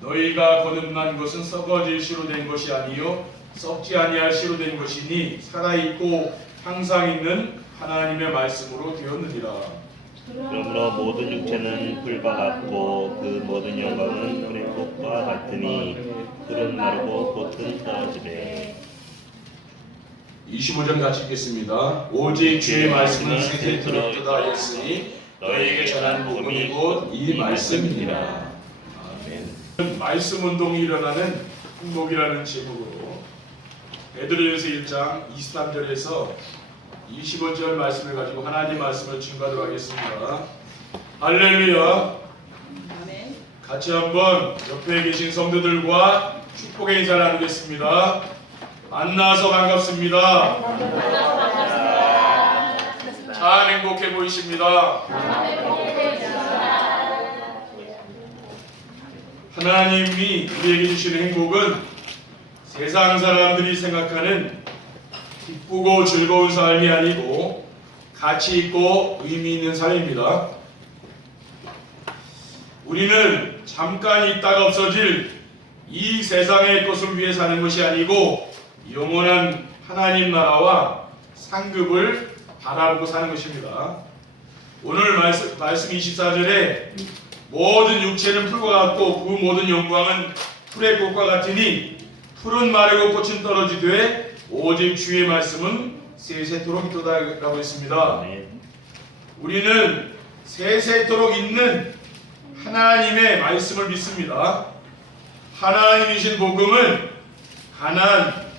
너희가 거듭난 것은 썩어질 씨로 된 것이 아니요 썩지 아니할 씨로 된 것이니 살아있고 항상 있는 하나님의 말씀으로 되었느니라. 그러므로 모든 육체는 풀과 같고 그 모든 영광은 풀의 꽃과 같으니 풀은 마르고 꽃은 떨어지되. 25절 같이 읽겠습니다. 오직 주의 말씀은 세세 들었다 하였으니 너희에게 전한 복음이 곧 이 말씀이니라. 아멘. 말씀 운동이 일어나는 행복이라는 제목으로 베드로전서 1장 23절에서 25절 말씀을 가지고 하나님 말씀을 증거하도록 하겠습니다. 할렐루야. 아멘. 같이 한번 옆에 계신 성도들과 축복의 인사를 나누겠습니다. 만나서 반갑습니다. 참 행복해 보이십니다. 하나님이 우리에게 주시는 행복은 세상 사람들이 생각하는 기쁘고 즐거운 삶이 아니고 가치 있고 의미 있는 삶입니다. 우리는 잠깐 있다가 없어질 이 세상의 것을 위해 사는 것이 아니고 영원한 하나님 나라와 상급을 바라보고 사는 것입니다. 오늘 말씀 24절에 모든 육체는 풀과 같고 그 모든 영광은 풀의 꽃과 같으니 풀은 마르고 꽃은 떨어지되 오직 주의 말씀은 세세토록 있도다라고 했습니다. 우리는 세세토록 있는 하나님의 말씀을 믿습니다. 하나님이신 복음은 가난,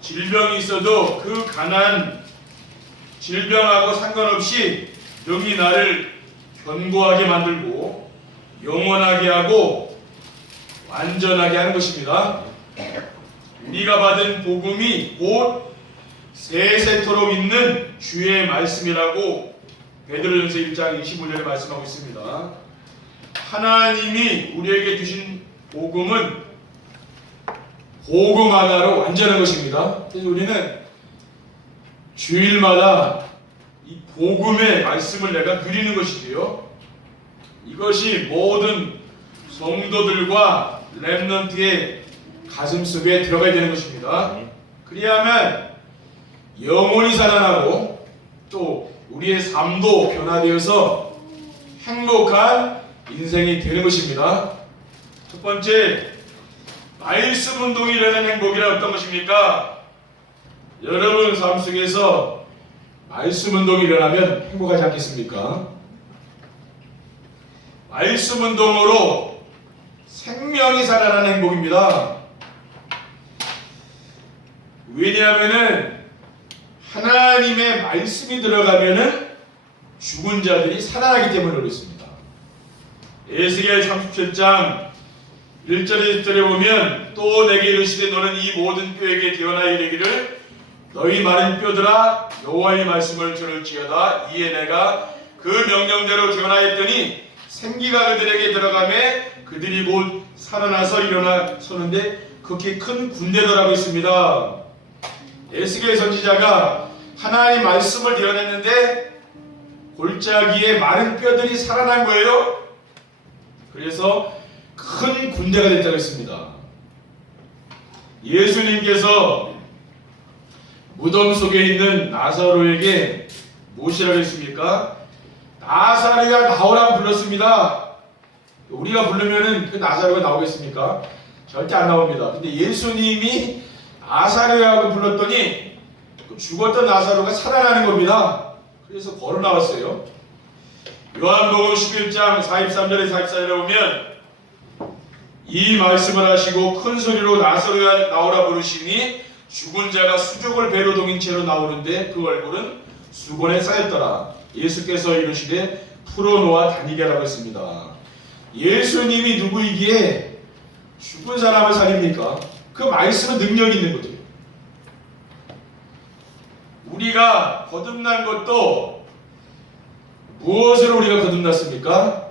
질병이 있어도 그 가난, 질병하고 상관없이 영이 나를 견고하게 만들고 영원하게 하고 완전하게 하는 것입니다. 우리가 받은 복음이 곧 세세토록 있는 주의 말씀이라고 베드로전서 1장 25절에 말씀하고 있습니다. 하나님이 우리에게 주신 복음은 복음 하나로 완전한 것입니다. 그래서 우리는 주일마다 이 복음의 말씀을 내가 누리는 것이지요. 이것이 모든 성도들과 렘넌트의 가슴 속에 들어가야 되는 것입니다. 그리하면 영혼이 살아나고 또 우리의 삶도 변화되어서 행복한 인생이 되는 것입니다. 첫 번째, 말씀 운동이 일어나는 행복이란 어떤 것입니까? 여러분 삶 속에서 말씀 운동이 일어나면 행복하지 않겠습니까? 말씀 운동으로 생명이 살아나는 행복입니다. 왜냐하면은 하나님의 말씀이 들어가면은 죽은 자들이 살아나기 때문에 그렇습니다. 에스겔 37장 1절에 2절에 보면 또 내게 이르시되 너는 이 모든 뼈에게 되어나 이르기를 너희 마른 뼈들아 여호와의 말씀을 들을지어다. 이에 내가 그 명령대로 되어나 했더니 생기가 그들에게 들어가매 그들이 곧 살아나서 일어나 서는데 그렇게 큰 군대더라고 있습니다. 에스겔 선지자가 하나님의 말씀을 대언했는데 골짜기에 마른 뼈들이 살아난 거예요. 그래서 큰 군대가 됐다고 했습니다. 예수님께서 무덤 속에 있는 나사로에게 무엇이라고 했습니까? 나사로가 나오라고 불렀습니다. 우리가 부르면은 그 나사로가 나오겠습니까? 절대 안 나옵니다. 근데 예수님이 나사로라고 불렀더니 죽었던 나사로가 살아나는 겁니다. 그래서 걸어 나왔어요. 요한복음 11장 43절에 44절에 보면 이 말씀을 하시고 큰 소리로 나사로야 나오라 부르시니 죽은 자가 수족을 배로 동인 채로 나오는데 그 얼굴은 수건에 쌓였더라. 예수께서 이르시되 풀어놓아 다니게라고 했습니다. 예수님이 누구이기에 죽은 사람을 살립니까? 그 말씀은 능력이 있는 거죠. 우리가 거듭난 것도 무엇으로 우리가 거듭났습니까?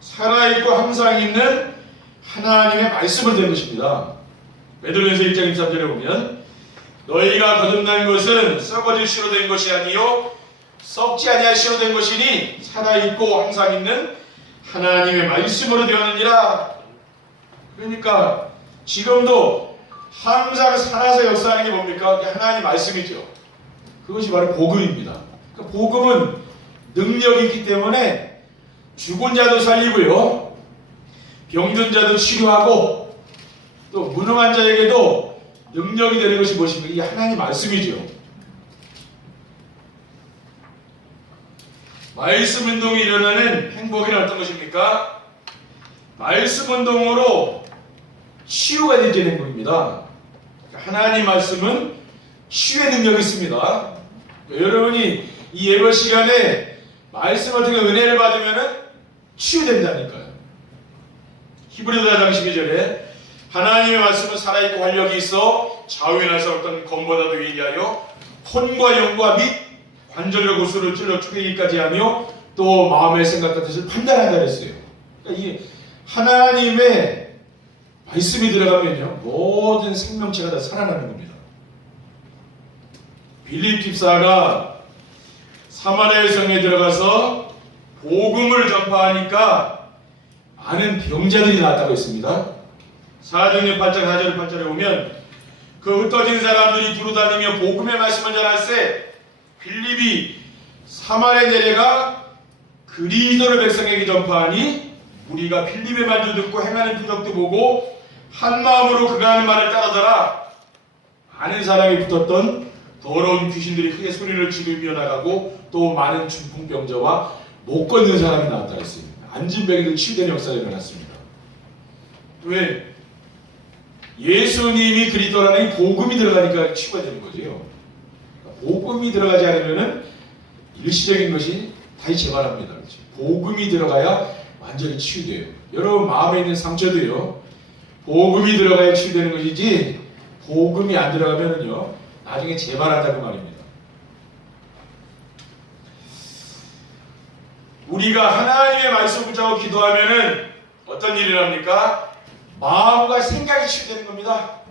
살아있고 항상 있는 하나님의 말씀을 된 것입니다. 베드로전서 1장 23절에 보면 너희가 거듭난 것은 썩어질 씨로 된 것이 아니요 썩지 아니할 씨로 된 것이니 살아있고 항상 있는 하나님의 말씀으로 되었느니라. 그러니까 지금도 항상 살아서 역사하는 게 뭡니까? 하나님 말씀이죠. 그것이 바로 복음입니다. 그러니까 복음은 능력이 있기 때문에 죽은 자도 살리고요, 병든 자도 치료하고, 또 무능한 자에게도 능력이 되는 것이 무엇입니까? 이게 하나님 말씀이죠. 말씀 운동이 일어나는 행복이란 어떤 것입니까? 말씀 운동으로 치유가 되는 행복입니다. 하나님 말씀은 치유의 능력이 있습니다. 여러분이 이 예배 시간에 말씀을 통해 은혜를 받으면 치유된다니까요. 히브리서 4장 12절에 하나님의 말씀은 살아있고 활력이 있어 좌우에 어떤 검보다도 예리하여 혼과 영과 및 관절과 고수를 찔러 쪼개기까지 하며 또 마음의 생각과 뜻을 판단한다 그랬어요. 그러니까 이게 하나님의 말씀이 들어가면요, 모든 생명체가 다 살아나는 겁니다. 빌립 집사가 사마리아 성에 들어가서 복음을 전파하니까 많은 병자들이 나왔다고 했습니다. 사도행전 8장 4절 8절에 보면 그 흩어진 사람들이 두루다니며 복음의 말씀을 전할세 빌립이 사마리아에 내려가 그리스도를 백성에게 전파하니 우리가 빌립의 말도 듣고 행하는 표적도 보고 한 마음으로 그가 하는 말을 따르더라. 많은 사람이 붙었던 더러운 귀신들이 크게 소리를 지르며 나가고 또 많은 중풍병자와 못 걷는 사람이 나왔다 했습니다. 안진병이도 치유되는 역사가 일어났습니다. 왜? 예수님이 그리스도라는 복음이 들어가니까 치유가 되는 거죠. 복음이 들어가지 않으면 일시적인 것이 다시 재발합니다. 그렇죠? 복음이 들어가야 완전히 치유돼요. 여러분 마음에 있는 상처도요, 복음이 들어가야 치유되는 것이지 복음이 안 들어가면요 나중에 재발한다는 말입니다. 우리가 하나님의 말씀 붙잡고 기도하면은 어떤 일이 납니까? 마음과 생각이 치유되는 겁니다.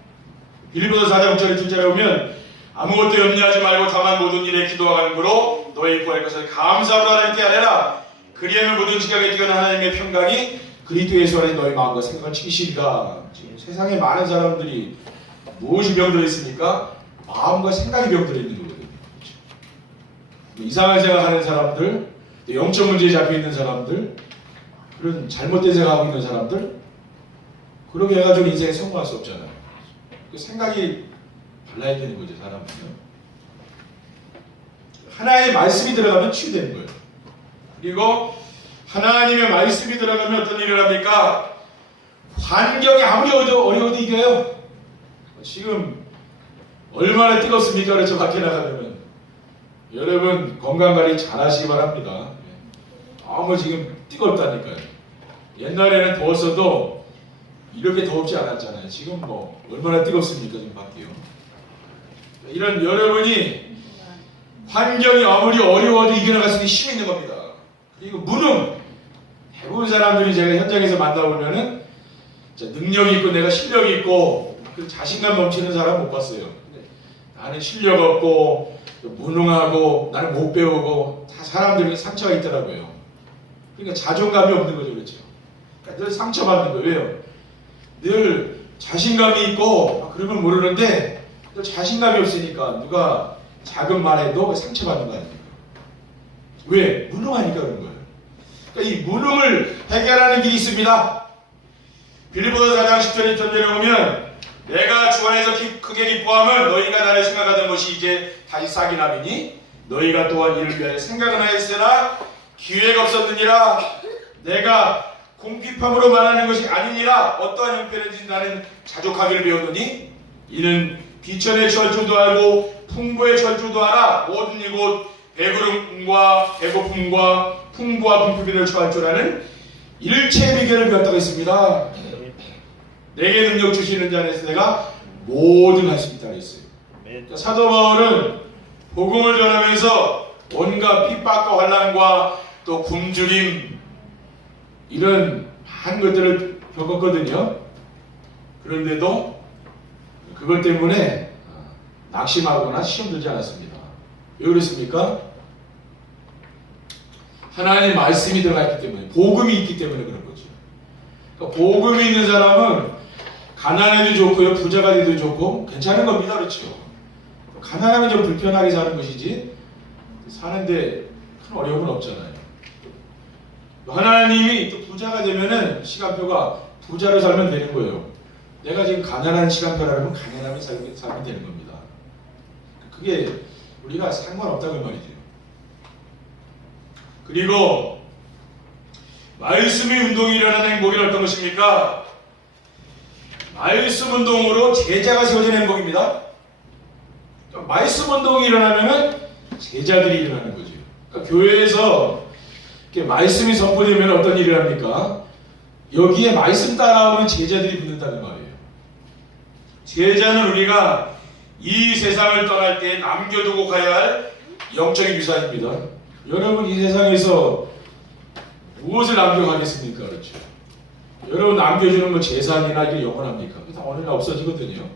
빌립보서 4장 6절에 2절에 보면 아무것도 염려하지 말고 다만 모든 일에 기도와 간구로 너희 구할 것을 감사로 하나님께 아뢰라. 그리하면 모든 지각에 뛰어난 하나님의 평강이 그리스도 예수 안에 너희 마음과 생각을 지키시리라. 지금 세상에 많은 사람들이 무엇이 병들어 있습니까? 마음과 생각이 병들어 있는 거거든요. 이상한 생각하는 사람들, 영적 문제에 잡혀 있는 사람들, 그런 잘못된 생각하고 있는 사람들, 그렇게 해가지고 인생에 성공할 수 없잖아요. 그 생각이 달라야 되는 거죠, 사람은요. 하나의 말씀이 들어가면 치유되는 거예요. 그리고 하나님의 말씀이 들어가면 어떤 일을 합니까? 환경이 아무리 어려워도 이겨요. 지금 얼마나 뜨겁습니까? 그렇죠, 밖에 나가면. 여러분 건강관리 잘 하시기 바랍니다. 너무 지금 뜨겁다니까요. 옛날에는 더웠어도 이렇게 더웁지 않았잖아요. 지금 뭐 얼마나 뜨겁습니까? 지금 밖에요. 이런 여러분이 환경이 아무리 어려워도 이겨나갈 수 있는 힘이 있는 겁니다. 그리고 무능, 대부분 사람들이 제가 현장에서 만나보면은 능력이 있고 내가 실력이 있고 그 자신감 넘치는 사람 못 봤어요. 근데 나는 실력 없고 무능하고 나는 못 배우고 다 사람들이 상처가 있더라고요. 그러니까 자존감이 없는 거죠. 그렇죠? 그러니까 늘 상처받는 거예요. 늘 자신감이 있고 그런 걸 모르는데 또 자신감이 없으니까 누가 작은 말해도 상처받는 거 아닙니까? 왜? 무능하니까 그런 거예요. 그러니까 이 무능을 해결하는 길이 있습니다. 빌립보서 4장 10절 20절에 보면 내가 주 안에서 크게 기뻐함은 너희가 나를 생각하던 것이 이제 다시 싹이 나미니 너희가 또한 이를 위하여 생각은 하였으나 기회가 없었느니라. 내가 궁핍함으로 말하는 것이 아니니라. 어떠한 형편인지 나는 자족하기를 배웠노니 이는 비천의 절주도 알고 풍부의 절주도 알아. 모든 이곳 배부름과 배고픔과 풍부와 궁핍을 처할 줄 아는 일체의 비결을 배웠다고 했습니다. 내게 능력 주시는 자 안에서 내가 모든 할 수 있다고 했어요. 그러니까 사도 바울은 복음을 전하면서 온갖 핍박과 환난과 또 굶주림 이런 많은 것들을 겪었거든요. 그런데도 그것 때문에 낙심하거나 시험 들지 않았습니다. 왜 그렇습니까? 하나님의 말씀이 들어가 있기 때문에, 복음이 있기 때문에 그런 거죠. 그러니까 복음이 있는 사람은 가난해도 좋고요, 부자가 돼도 좋고 괜찮은 겁니다. 그렇죠? 가난하면 좀 불편하게 사는 것이지 사는데 큰 어려움은 없잖아요. 하나님이 또 부자가 되면은 시간표가 부자로 살면 되는 거예요. 내가 지금 가난한 시간표라면 가난하게 살면 되는 겁니다. 그게 우리가 상관없다고 말이죠. 그리고 말씀의 운동이 일어나는 행복이 어떤 것입니까? 말씀 운동으로 제자가 세워지는 행복입니다. 말씀 운동이 일어나면 제자들이 일어나는 거죠. 그러니까 교회에서 이렇게 말씀이 선포되면 어떤 일을 합니까? 여기에 말씀 따라오는 제자들이 붙는다는 말이에요. 제자는 우리가 이 세상을 떠날 때 남겨두고 가야 할 영적인 유산입니다. 여러분 이 세상에서 무엇을 남겨가겠습니까? 그렇죠? 여러분 남겨주는 뭐 재산이나 이게 영원합니까? 다 어느 날 없어지거든요.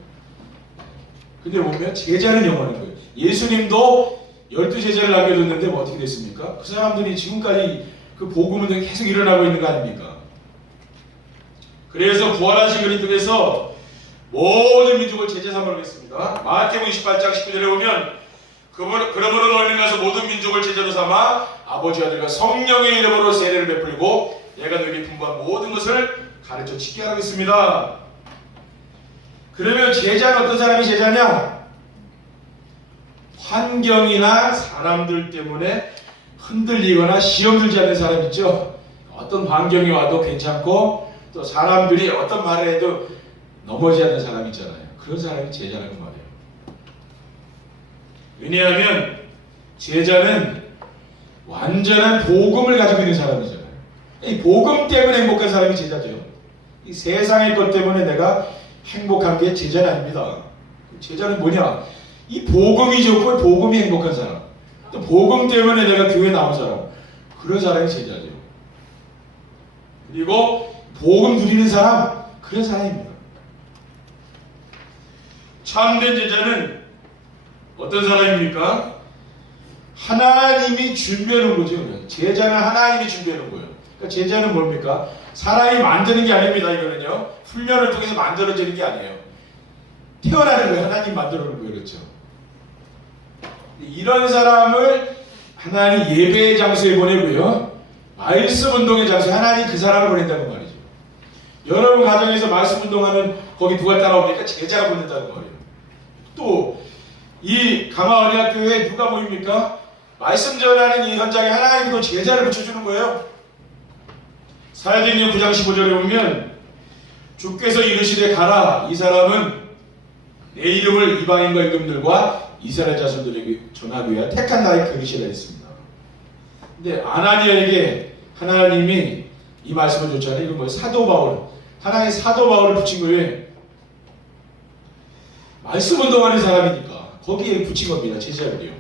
근데 보면 제자는 영원한 거예요. 예수님도 12제자를 남겨뒀는데 뭐 어떻게 됐습니까? 그 사람들이 지금까지 그 복음은 계속 일어나고 있는 거 아닙니까? 그래서 부활하신 그리스도께서 모든 민족을 제자 삼으겠습니다. 마태복음 28장 19절에 보면 그러므로 너희는 가서 모든 민족을 제자로 삼아 아버지 아들과 성령의 이름으로 세례를 베풀고 내가 너희에게 분부한 모든 것을 가르쳐 지키게 하겠습니다. 그러면 제자는 어떤 사람이 제자냐? 환경이나 사람들 때문에 흔들리거나 시험 들지 않는 사람 있죠? 어떤 환경이 와도 괜찮고 또 사람들이 어떤 말을 해도 넘어지지 않는 사람 있잖아요. 그런 사람이 제자라는 말이에요. 왜냐하면 제자는 완전한 복음을 가지고 있는 사람이잖아요. 이 복음 때문에 행복한 사람이 제자죠. 이 세상의 것 때문에 내가 행복한 게 제자는 아닙니다. 제자는 뭐냐? 이 복음이 좋고 복음이 행복한 사람. 또 복음 때문에 내가 교회에 나온 사람. 그런 사람이 제자죠. 그리고 복음 누리는 사람. 그런 사람입니다. 참된 제자는 어떤 사람입니까? 하나님이 준비해 놓은 거죠. 제자는 하나님이 준비해 놓은 거예요. 그러니까 제자는 뭡니까? 사람이 만드는 게 아닙니다. 이거는요. 훈련을 통해서 만들어지는 게 아니에요. 태어나는 거예요. 하나님 만들어 놓은 거예요. 그렇죠? 이런 사람을 하나님 예배의 장소에 보내고요. 말씀 운동의 장소에 하나님 그 사람을 보낸다는 말이죠. 여러분 가정에서 말씀 운동하면 거기 누가 따라옵니까? 제자가 보낸다는 말이에요. 또 이 강화언약교회에 누가 모입니까? 말씀 전하는 이 현장에 하나님이 또 제자를 붙여주는 거예요. 사도행전 9장 15절에 보면 주께서 이르시되 가라. 이 사람은 내 이름을 이방인과 임금들과 이스라엘 자손들에게 전하기 위하여 택한 나의 그릇이라 했습니다. 근데 아나니아에게 하나님이 이 말씀을 줬잖아요. 이건 뭐예요? 사도 바울. 하나님의 사도 바울을 붙인 거예요. 말씀 운동하는 사람이니까 거기에 붙인 겁니다. 제자들이요.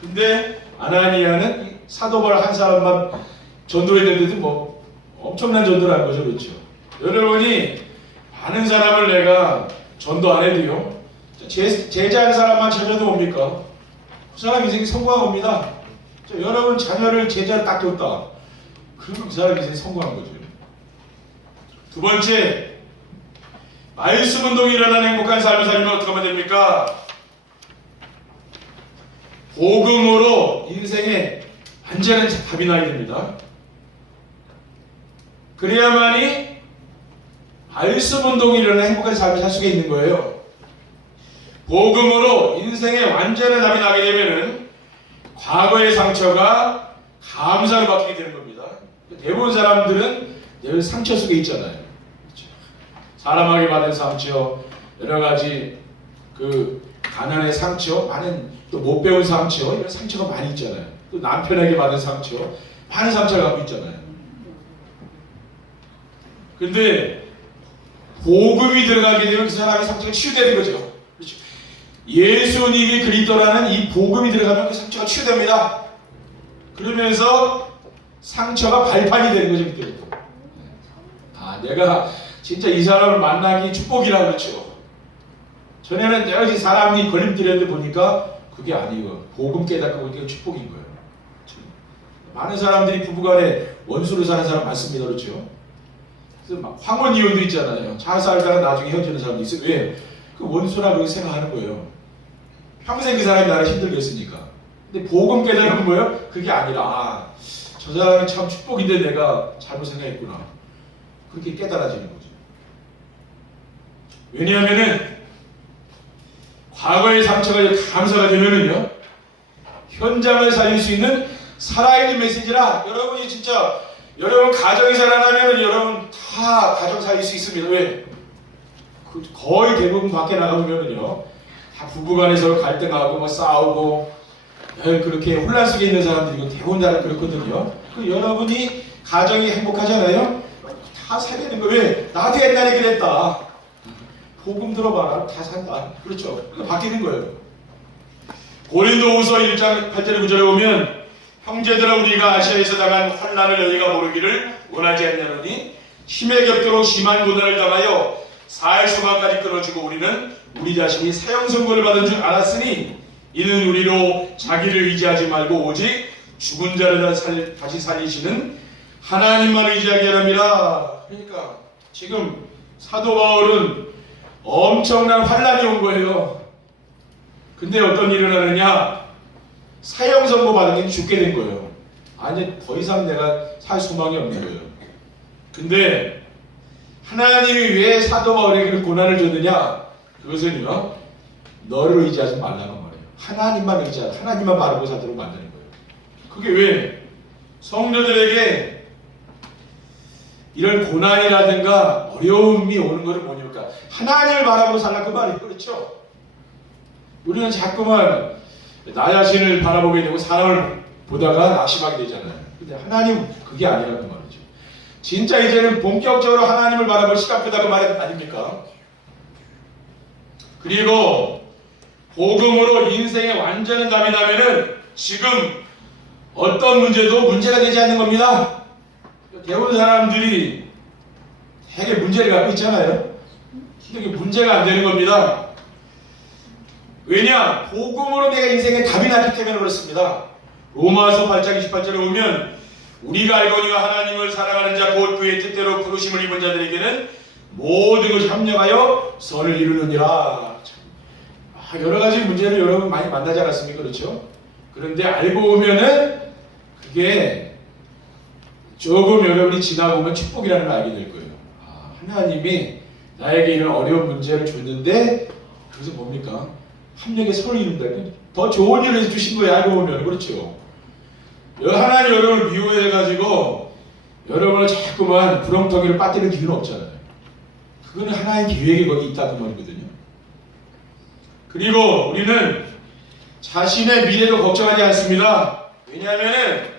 근데 아나니아는 사도 바울 한 사람만 전도했는데도 뭐 엄청난 전도를 한 거죠. 그렇죠? 여러분이 많은 사람을 내가 전도 안 해도요. 제자한 사람만 전혀도 뭡니까? 그 사람 인생이 성공한 겁니다. 여러분 자녀를 제자를 딱 뒀다. 그러면 그 사람 인생이 성공한 거죠. 두 번째, 말씀 운동이 일어나는 행복한 삶을 살면 어떻게 하면 됩니까? 복음으로 인생에 완전한 답이 나야 됩니다. 그래야만이 말씀 운동이 일어나는 행복한 삶을 살 수가 있는 거예요. 복음으로 인생에 완전한 답이 나게 되면은 과거의 상처가 감사로 바뀌게 되는 겁니다. 대부분 사람들은 늘 상처 속에 있잖아요. 사람에게 받은 상처, 여러 가지 그 가난의 상처, 많은 또 못 배운 상처, 이런 상처가 많이 있잖아요. 또 남편에게 받은 상처, 많은 상처를 갖고 있잖아요. 근데 복음이 들어가게 되면 그 사람의 상처가 치유되는 거죠. 그렇죠? 예수님이 그리스도라는 이 복음이 들어가면 그 상처가 치유됩니다. 그러면서 상처가 발판이 되는 거죠. 그때부터. 아, 내가 진짜 이 사람을 만나기 축복이라 그렇죠. 전에는 여러 사람이 걸림돌이었는데 보니까 그게 아니고 복음 깨닫고 보니까 축복인 거예요. 많은 사람들이 부부간에 원수로 사는 사람 많습니다. 그렇죠. 그래서 막 황혼 이혼도 있잖아요. 잘 살다가 나중에 헤어지는 사람도 있어요. 왜? 그 원수라 그렇게 생각하는 거예요. 평생 그 사람이 나를 힘들게 했으니까. 근데 복음 깨달으면 뭐예요? 그게 아니라 저 사람이 참 축복인데 내가 잘못 생각했구나. 그렇게 깨달아지는 거죠. 왜냐하면은 과거의 상처가 감사가 되면은요, 현장을 살릴 수 있는 살아있는 메시지라 여러분이 진짜 여러분 가정이 살아나면은 여러분 다 가정 살릴 수 있습니다. 왜? 거의 대부분 밖에 나가보면은요, 다 부부간에서 갈등하고 뭐 싸우고 그렇게 혼란 속에 있는 사람들이 대부분 다 그렇거든요. 그 여러분이 가정이 행복하잖아요. 다 살리는 거예요. 왜? 나도 옛날에 그랬다. 복음 들어봐라. 다 산다. 그렇죠. 바뀌는 거예요. 고린도후서 1장 8절 9절에 보면 형제들아 우리가 아시아에서 당한 환난을 너희가 모르기를 원하지 않냐노니 힘에 겹도록 심한 고난을 당하여 사할 소망까지 끊어지고 우리는 우리 자신이 사형 선고를 받은 줄 알았으니 이는 우리로 자기를 의지하지 말고 오직 죽은 자를 다시 살리시는 하나님만 의지하게 하랍니다. 그러니까 지금 사도 바울은 엄청난 환난이 온 거예요. 근데 어떤 일이 일어나느냐? 사형 선고 받은 게 죽게 된 거예요. 아니 더 이상 내가 살 소망이 없는 거예요. 근데 하나님이 왜 사도 바울에게 고난을 줬느냐? 그것은요, 너를 의지하지 말라는 말이에요. 하나님만 의지하라. 하나님만 바르고 살도록 만드는 거예요. 그게 왜? 성도들에게 이런 고난이라든가 어려움이 오는 것은 뭐니까? 하나님을 바라보고 살라 그 말이에요. 그렇죠? 우리는 자꾸만 나 자신을 바라보게 되고 사람을 보다가 낙심하게 되잖아요. 근데 하나님 그게 아니라는 말이죠. 진짜 이제는 본격적으로 하나님을 바라볼 시간표다 그 말 아닙니까? 그리고 복음으로 인생의 완전한 답이 나면은 지금 어떤 문제도 문제가 되지 않는 겁니다. 대부분 사람들이 되게 문제를 갖고 있잖아요. 근데 이게 문제가 안 되는 겁니다. 왜냐? 복음으로 내가 인생의 답이 났기 때문에 그렇습니다. 로마서 8장 28절에 보면 우리가 알거니와 하나님을 사랑하는 자 곧 그의 뜻대로 부르심을 입은 자들에게는 모든 것이 합력하여 선을 이루느니라. 여러 가지 문제를 여러분 많이 만나지 않았습니까? 그렇죠? 그런데 알고 보면은 그게 조금 여러분이 지나보면 축복이라는 걸 알게 될 거예요. 하나님이 나에게 이런 어려운 문제를 줬는데 그래서 뭡니까? 합력의 선을 이룬다. 더 좋은 일을 해주신 거예요. 알고 보면. 그렇죠? 하나님 여러분을 미워해가지고 여러분을 자꾸만 부렁텅이를 빠뜨리는 기회는 없잖아요. 그거는 하나님 계획이 거기 있다는 말이거든요. 그리고 우리는 자신의 미래도 걱정하지 않습니다. 왜냐하면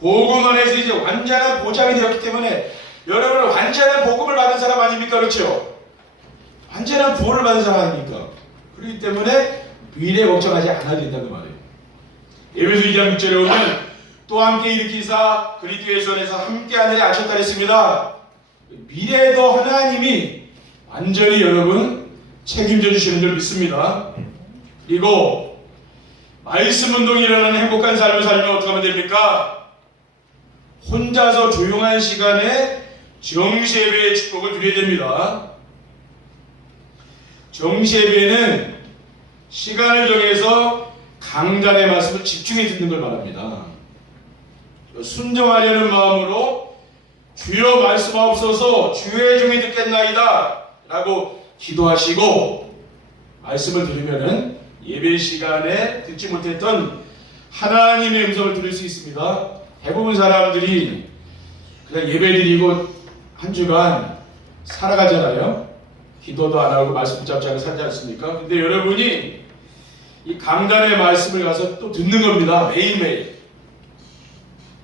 복음 안에서 이제 완전한 보장이 되었기 때문에 여러분은 완전한 복음을 받은 사람 아닙니까? 그렇죠? 완전한 구원을 받은 사람 아닙니까? 그렇기 때문에 미래 걱정하지 않아야 된다는 말이에요. 에베소 2장 6절에 보면 또 함께 일으키사 그리스도의 손에서 함께 하늘에 앉혔다 했습니다. 미래도 하나님이 완전히 여러분 책임져 주시는 줄 믿습니다. 그리고 말씀 운동이 일어나는 행복한 삶을 살면 어떻게 하면 됩니까? 혼자서 조용한 시간에 정시예배의 축복을 누려야 됩니다. 정시예배는 시간을 정해서 강단의 말씀을 집중해 듣는 걸 말합니다. 순종하려는 마음으로 주여 말씀하옵소서 주의 종이 듣겠나이다 라고 기도하시고 말씀을 들으면은 예배 시간에 듣지 못했던 하나님의 음성을 들을 수 있습니다. 대부분 사람들이 그냥 예배드리고 한 주간 살아가잖아요. 기도도 안 하고 말씀 붙잡지 않고 살지 않습니까? 근데 여러분이 이 강단의 말씀을 가서 또 듣는 겁니다. 매일매일.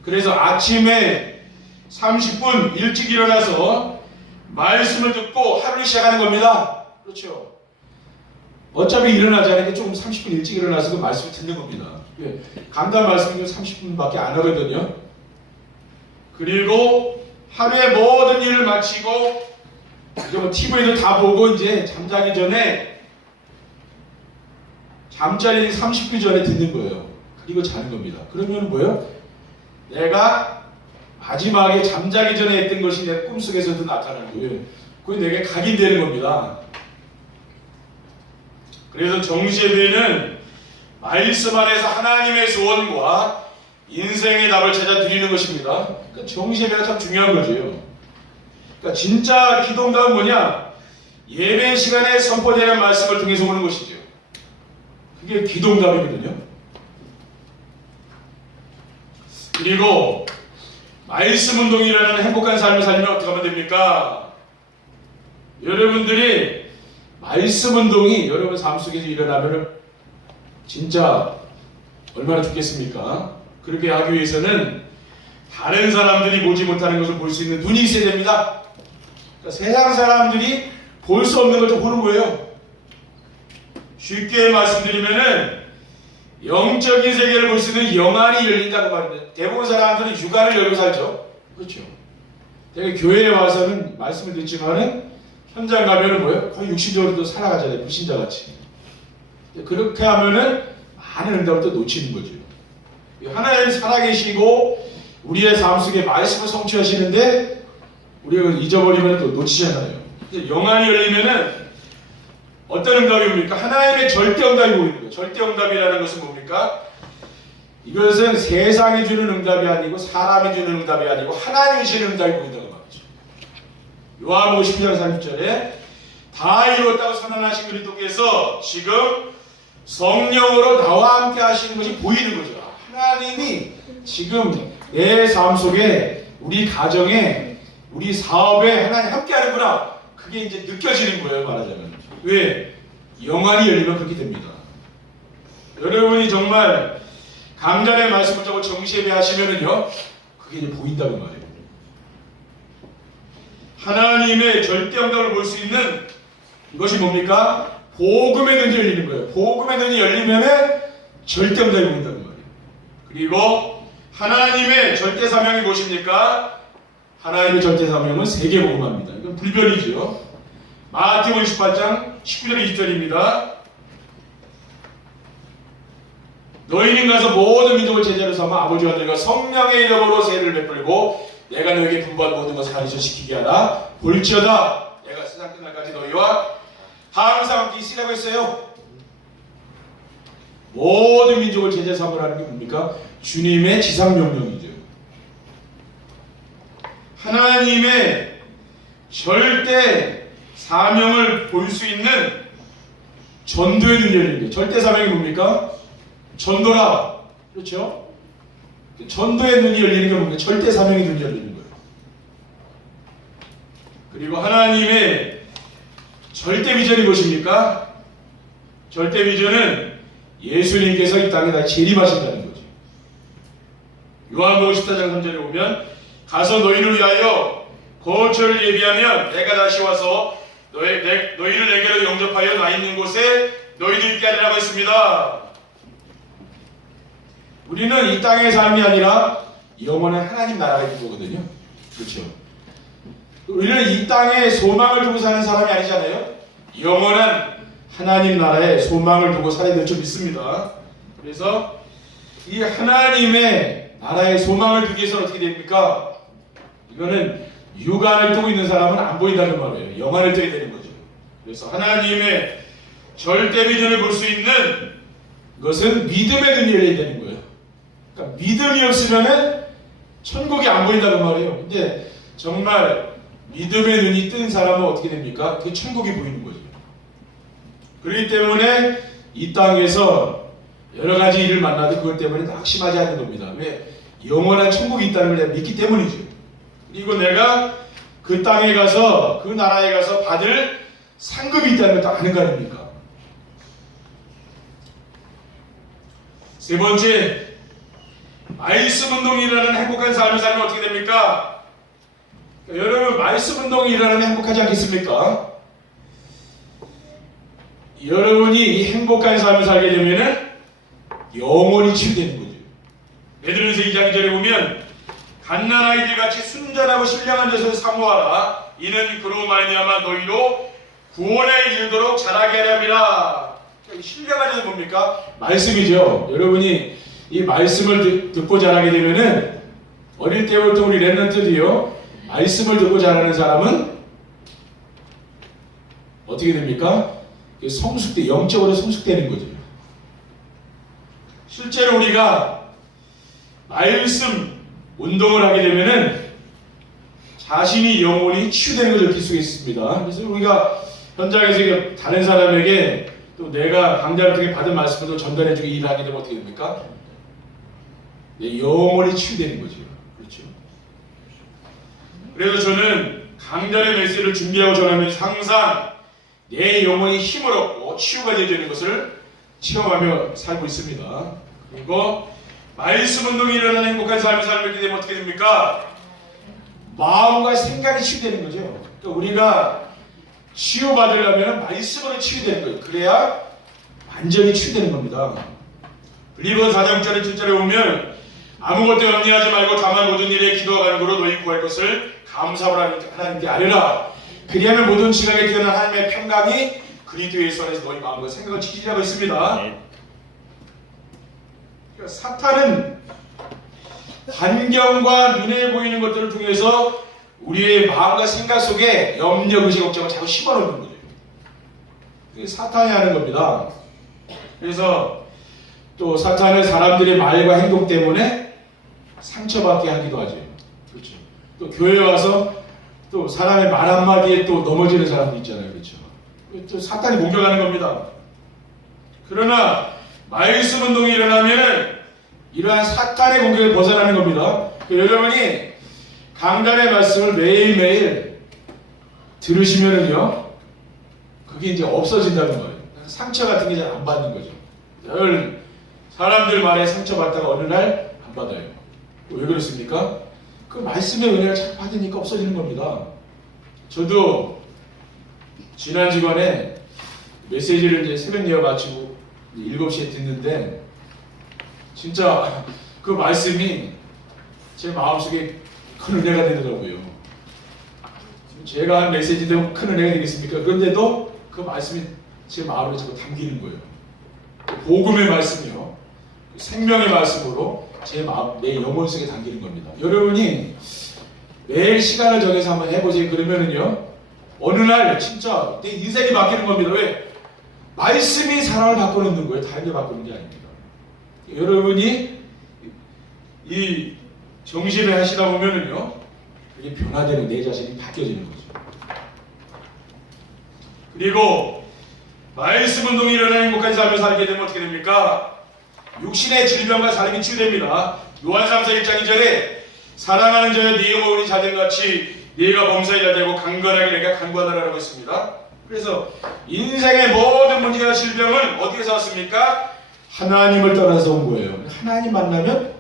그래서 아침에 30분 일찍 일어나서 말씀을 듣고 하루를 시작하는 겁니다. 그렇죠? 어차피 일어나지 않으니까 조금 30분 일찍 일어나서 그 말씀을 듣는 겁니다. 강단 말씀은 30분밖에 안 하거든요. 그리고 하루의 모든 일을 마치고 이제 뭐 TV도 다 보고 이제 잠자기 전에 잠자리 30분 전에 듣는 거예요. 그리고 자는 겁니다. 그러면 뭐예요? 내가 마지막에 잠자기 전에 했던 것이 내 꿈속에서도 나타나는 거예요. 그게 내게 각인되는 겁니다. 그래서 정시예배는 말씀 안에서 하나님의 소원과 인생의 답을 찾아 드리는 것입니다. 그러니까 정시예배가 참 중요한 거죠. 그러니까 진짜 기도응답은 뭐냐? 예배 시간에 선포되는 말씀을 통해서 오는 것이죠. 그게 기도응답이거든요. 그리고 말씀 운동이라는 행복한 삶을 살면 어떻게 하면 됩니까? 여러분들이 말씀 운동이 여러분 삶 속에서 일어나면 진짜 얼마나 좋겠습니까? 그렇게 하기 위해서는 다른 사람들이 보지 못하는 것을 볼 수 있는 눈이 있어야 됩니다. 그러니까 세상 사람들이 볼 수 없는 걸 좀 보는 거예요. 쉽게 말씀드리면은 영적인 세계를 볼 수 있는 영안이 열린다고 말입니다. 대부분 사람들은 육안을 열고 살죠. 그렇죠. 되게 교회에 와서는 말씀을 듣지만은 현장 가면은 뭐예요? 거의 육신적으로도 살아가잖아요. 불신자같이. 그렇게 하면은 많은 응답을 또 놓치는 거죠. 하나님 살아계시고 우리의 삶 속에 말씀을 성취하시는데 우리가 잊어버리면 또 놓치잖아요. 영안이 열리면은 어떤 응답이 옵니까? 하나님의 절대 응답이 보이는 거예요. 절대 응답이라는 것은 뭡니까? 이것은 세상이 주는 응답이 아니고 사람이 주는 응답이 아니고 하나님이 주는 응답이 보인다고 말이죠. 요한복음 12장 30절에 다 이루었다고 선언하신 그리스도께서 지금 성령으로 나와 함께 하시는 것이 보이는 거죠. 하나님이 지금 내 삶 속에 우리 가정에 우리 사업에 하나님 함께 하는구나. 그게 이제 느껴지는 거예요. 말하자면. 왜? 영안이 열리면 그렇게 됩니다. 여러분이 정말 강단의 말씀을 적고 정시예배 하시면은요, 그게 이제 보인다고 말이에요. 하나님의 절대 응답을 볼 수 있는 이것이 뭡니까? 복음의 눈이 열리는 거예요. 복음의 눈이 열리면은 절대 응답이 보인다고 말이에요. 그리고 하나님의 절대 사명이 무엇입니까? 하나님의 절대 사명은 세계 복음화입니다. 이건 불변이죠. 마태복음 28장 19절 20절입니다. 너희는 가서 모든 민족을 제자로 삼아 아버지와 아들과 성령의 이름으로 세례를 베풀고 내가 너에게 분부한 모든 것을 가르쳐시키게 하라. 볼지어다 내가 세상 끝날까지 너희와 항상 함께 있으라고 했어요. 모든 민족을 제자 삼으라는 게 뭡니까? 주님의 지상명령이죠. 하나님의 절대 사명을 볼 수 있는 전도의 눈이 열리는 거예요. 절대 사명이 뭡니까? 전도라. 그렇죠? 전도의 눈이 열리는 게 뭡니까? 절대 사명의 눈이 열리는 거예요. 그리고 하나님의 절대 비전이 무엇입니까? 절대 비전은 예수님께서 이 땅에 다 재림하신다는 거죠. 요한복음 14장 3절에 보면 가서 너희를 위하여 거처를 예비하면 내가 다시 와서 너희를 내게로 영접하여 나 있는 곳에 너희도 있게 하리라고 했습니다. 우리는 이 땅의 삶이 아니라 영원한 하나님 나라가 있는 거거든요. 그렇죠? 우리는 이 땅에 소망을 두고 사는 사람이 아니잖아요. 영원한 하나님 나라에 소망을 두고 살아야 될 줄 믿습니다. 그래서 이 하나님의 나라에 소망을 두기 위해서는 어떻게 됩니까? 이거는 육안을 뜨고 있는 사람은 안 보인다는 말이에요. 영안을 뜨게 되는 거죠. 그래서 하나님의 절대 비전을 볼 수 있는 것은 믿음의 눈이 열려야 되는 거예요. 그러니까 믿음이 없으면은 천국이 안 보인다는 말이에요. 근데 정말 믿음의 눈이 뜬 사람은 어떻게 됩니까? 그게 천국이 보이는 거죠. 그렇기 때문에 이 땅에서 여러 가지 일을 만나도 그것 때문에 낙심하지 않는 겁니다. 왜? 영원한 천국이 있다는 걸 내가 믿기 때문이죠. 그리고 내가 그 땅에 가서 그 나라에 가서 받을 상급이 있다는 걸 또 아는 거 아닙니까? 세 번째, 말씀 운동이라는 행복한 삶을 살면 어떻게 됩니까? 여러분, 말씀 운동이 일어나면 행복하지 않겠습니까? 여러분이 이 행복한 삶을 살게 되면은 영원히 치유되는 거죠. 베드로전서 2장 2절에 보면 갓난 아이들 같이 순전하고 신령한 것을 사모하라. 이는 그로 말미암아 너희로 구원에 이르도록 자라게 하려 함이라. 신령한 것은 뭡니까? 말씀이죠. 여러분이 이 말씀을 듣고 자라게 되면은 어릴 때부터 우리 랩런트들이요, 말씀을 듣고 자라는 사람은 어떻게 됩니까? 영적으로 성숙되는 거죠. 실제로 우리가 말씀 운동을 하게 되면은 자신이 영혼이 치유되는 걸 느낄 수가 있습니다. 그래서 우리가 현장에서 다른 사람에게 또 내가 강좌를 통해 받은 말씀을 전달해주고 일을 하게 되면 어떻게 됩니까? 내 영혼이 치유되는 거죠. 그렇죠? 그래서 저는 강단의 메시지를 준비하고 전하면서 항상 내 영혼이 힘을 얻고 치유가 되어지는 것을 체험하며 살고 있습니다. 그리고 말씀 운동이 일어나는 행복한 삶을 살게 되면 어떻게 됩니까? 마음과 생각이 치유되는 거죠. 그러니까 우리가 치유받으려면 말씀으로 치유되는 거예요. 그래야 완전히 치유되는 겁니다. 빌리버서 4장 6절에 7절에 보면 아무것도 염려하지 말고 다만 모든 일에 기도와 간구로 너희 구할 것을 감사로 하나님께 아뢰라. 그리하면 모든 지각에 뛰어난 하나님의 평강이 그리스도 예수 안에서 너희 마음과 생각을 지키라고 했습니다. 그러니까 사탄은 환경과 눈에 보이는 것들을 통해서 우리의 마음과 생각 속에 염려, 의식, 걱정을 자꾸 심어놓는 거죠. 그게 사탄이 하는 겁니다. 그래서 또 사탄은 사람들의 말과 행동 때문에 상처받게 하기도 하죠. 그렇죠. 또 교회 와서 또 사람의 말 한마디에 또 넘어지는 사람도 있잖아요. 그렇죠. 또 사탄이 공격하는 겁니다. 그러나 말씀 운동이 일어나면은 이러한 사탄의 공격을 벗어나는 겁니다. 여러분이 강단의 말씀을 매일매일 들으시면은요, 그게 이제 없어진다는 거예요. 상처 같은 게 잘 안 받는 거죠. 늘 사람들 말에 상처받다가 어느 날 안 받아요. 왜 그렇습니까? 그 말씀의 은혜를 잘 받으니까 없어지는 겁니다. 저도 지난 주간에 메시지를 이제 새벽 예배 마치고 7시에 듣는데 진짜 그 말씀이 제 마음속에 큰 은혜가 되더라고요. 제가 한 메시지도 큰 은혜가 되겠습니까? 그런데도 그 말씀이 제 마음에 자꾸 담기는 거예요. 복음의 말씀이요, 생명의 말씀으로 제 마음, 내 영혼 속에 담기는 겁니다. 여러분이 매일 시간을 정해서 한번 해보세요. 그러면은요, 어느 날 진짜 내 인생이 바뀌는 겁니다. 왜? 말씀이 사람을 바꿔놓는 거예요. 다른 게 바꾸는 게 아닙니다. 여러분이 이 정신을 하시다 보면은요, 그게 변화되는, 내 자신이 바뀌어지는 거죠. 그리고 말씀 운동이 일어나 행복한 삶을 살게 되면 어떻게 됩니까? 육신의 질병과 삶이 치유됩니다. 요한 3서 1장 2절에 사랑하는 자여 네 영혼이 자들같이 네가 범사이라 되고 강건하게 내가 강구하노라라고 했습니다. 그래서 인생의 모든 문제와 질병은 어디에서 왔습니까? 하나님을 떠나서 온 거예요. 하나님 만나면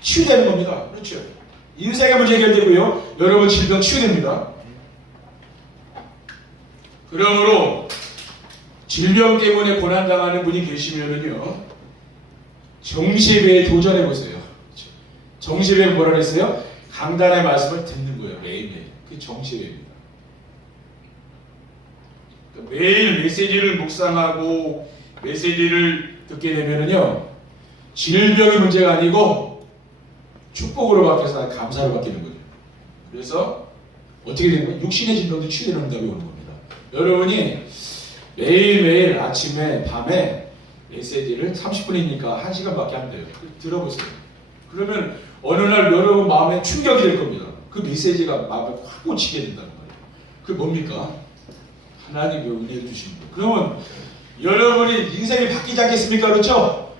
치유되는 겁니다. 그렇죠? 인생의 문제 해결되고요, 여러분 질병 치유됩니다. 그러므로 질병 때문에 고난당하는 분이 계시면은요, 정시예배에 도전해보세요. 정시예배는 뭐라 그랬어요? 강단의 말씀을 듣는 거예요. 매일매일. 그게 정시예배입니다. 그러니까 매일 메시지를 묵상하고 메시지를 듣게 되면은요, 질병의 문제가 아니고 축복으로 바뀌어서 감사로 바뀌는 거죠. 그래서 어떻게 되는 거예요? 육신의 질병도 치유되는 응답이 오는 겁니다. 여러분이 매일매일 아침에 밤에 메시지를 30분이니까 1시간밖에 안 돼요. 들어보세요. 그러면 어느 날 여러분 마음에 충격이 될 겁니다. 그 메시지가 마음에 확 꽂히게 된다는 거예요. 그게 뭡니까? 하나님의 은혜를 주시는 거예요. 그러면 여러분이 인생이 바뀌지 않겠습니까? 그렇죠?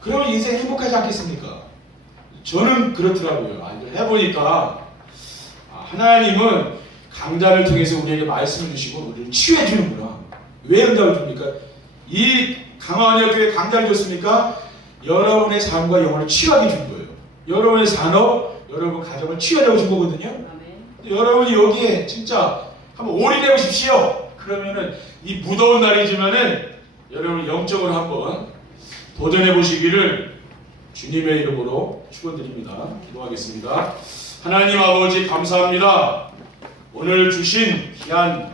그러면 인생 행복하지 않겠습니까? 저는 그렇더라고요. 해보니까 하나님은 강단을 통해서 우리에게 말씀을 주시고 우리를 치유해 주는구나. 왜 응답을 줍니까? 이 강화원의 교회 강단을 줬습니까? 여러분의 삶과 영혼을 치유하게 준 거예요. 여러분의 산업, 여러분 가정을 치유하려고 준 거거든요. 여러분이 여기에 진짜 한번 올인해 보십시오. 그러면은 이 무더운 날이지만은 여러분 영적으로 한번 도전해 보시기를 주님의 이름으로 축원드립니다. 기도하겠습니다. 하나님 아버지 감사합니다. 오늘 주신 귀한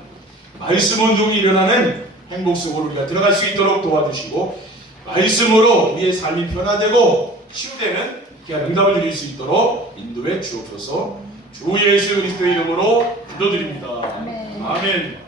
말씀 운동이 일어나는 행복 속으로 우리가 들어갈 수 있도록 도와주시고 말씀으로 우리의 삶이 변화되고 치유되는 귀한 응답을 드릴 수 있도록 인도해 주옵소서. 주 예수 그리스도의 이름으로 기도드립니다. 아멘. 아멘.